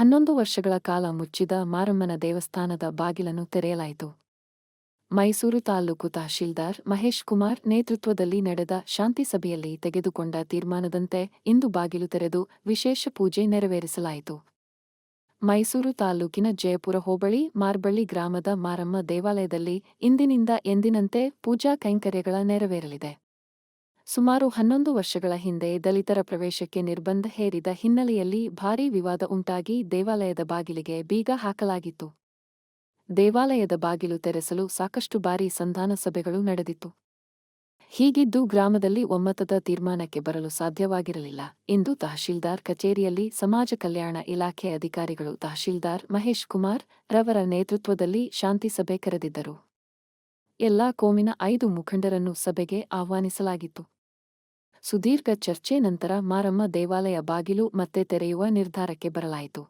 11 ವರ್ಷಗಳ ಕಾಲ ಮುಚ್ಚಿದ ಮಾರಮ್ಮನ ದೇವಸ್ಥಾನದ ಬಾಗಿಲನ್ನು ತೆರೆಯಲಾಯಿತು. ಮೈಸೂರು ತಾಲೂಕು ತಹಶೀಲ್ದಾರ್ ಮಹೇಶ್ ಕುಮಾರ್ ನೇತೃತ್ವದಲ್ಲಿ ನಡೆದ ಶಾಂತಿ ಸಭೆಯಲ್ಲಿ ತೆಗೆದುಕೊಂಡ ತೀರ್ಮಾನದಂತೆ ಇಂದು ಬಾಗಿಲು ತೆರೆದು ವಿಶೇಷ ಪೂಜೆ ನೆರವೇರಿಸಲಾಯಿತು. ಮೈಸೂರು ತಾಲೂಕಿನ ಜಯಪುರ ಹೋಬಳಿ ಮಾರ್ಬಳ್ಳಿ ಗ್ರಾಮದ ಮಾರಮ್ಮ ದೇವಾಲಯದಲ್ಲಿ ಇಂದಿನಿಂದ ಎಂದಿನಂತೆ ಪೂಜಾ ಕೈಂಕರ್ಯಗಳ ನೆರವೇರಲಿದೆ. ಸುಮಾರು 11 ವರ್ಷಗಳ ಹಿಂದೆ ದಲಿತರ ಪ್ರವೇಶಕ್ಕೆ ನಿರ್ಬಂಧ ಹೇರಿದ ಹಿನ್ನೆಲೆಯಲ್ಲಿ ಭಾರೀ ವಿವಾದ ಉಂಟಾಗಿ ದೇವಾಲಯದ ಬಾಗಿಲಿಗೆ ಬೀಗ ಹಾಕಲಾಗಿತ್ತು. ದೇವಾಲಯದ ಬಾಗಿಲು ತೆರೆಸಲು ಸಾಕಷ್ಟು ಬಾರಿ ಸಂಧಾನ ಸಭೆಗಳು ನಡೆದಿತ್ತು. ಹೀಗಿದ್ದು ಗ್ರಾಮದಲ್ಲಿ ಒಮ್ಮತದ ತೀರ್ಮಾನಕ್ಕೆ ಬರಲು ಸಾಧ್ಯವಾಗಿರಲಿಲ್ಲ ಎಂದು ತಹಶೀಲ್ದಾರ್ ಕಚೇರಿಯಲ್ಲಿ ಸಮಾಜ ಕಲ್ಯಾಣ ಇಲಾಖೆ ಅಧಿಕಾರಿಗಳು ತಹಶೀಲ್ದಾರ್ ಮಹೇಶ್ ಕುಮಾರ್ ರವರ ನೇತೃತ್ವದಲ್ಲಿ ಶಾಂತಿ ಸಭೆ ಕರೆದಿದ್ದರು. ಎಲ್ಲಾ ಕೋಮಿನ 5 ಮುಖಂಡರನ್ನು ಸಭೆಗೆ ಆಹ್ವಾನಿಸಲಾಗಿತ್ತು. ಸುದೀರ್ಘ ಚರ್ಚೆ ನಂತರ ಮಾರಮ್ಮ ದೇವಾಲಯ ಬಾಗಿಲು ಮತ್ತೆ ತೆರೆಯುವ ನಿರ್ಧಾರಕ್ಕೆ ಬರಲಾಯಿತು.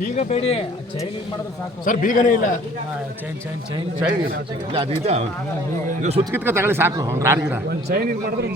ಬೀಗ ಬೇಡಿ ಚೈನ್ ಮಾಡಿದ್ರೆ ಸಾಕು ಸರ್. ಬೀಗನೇ ಇಲ್ಲ, ಚೈನ್ ಇಲ್ಲ, ಅದು ಇದು ಸುತ್ತಕಿತ್ಕ ತಗೊಳ್ಳಿ ಸಾಕು. ಒಂದು ರಾಡ್ಗಿರ ಒಂದು ಚೈನ್ ಮಾಡಿದ್ರೆ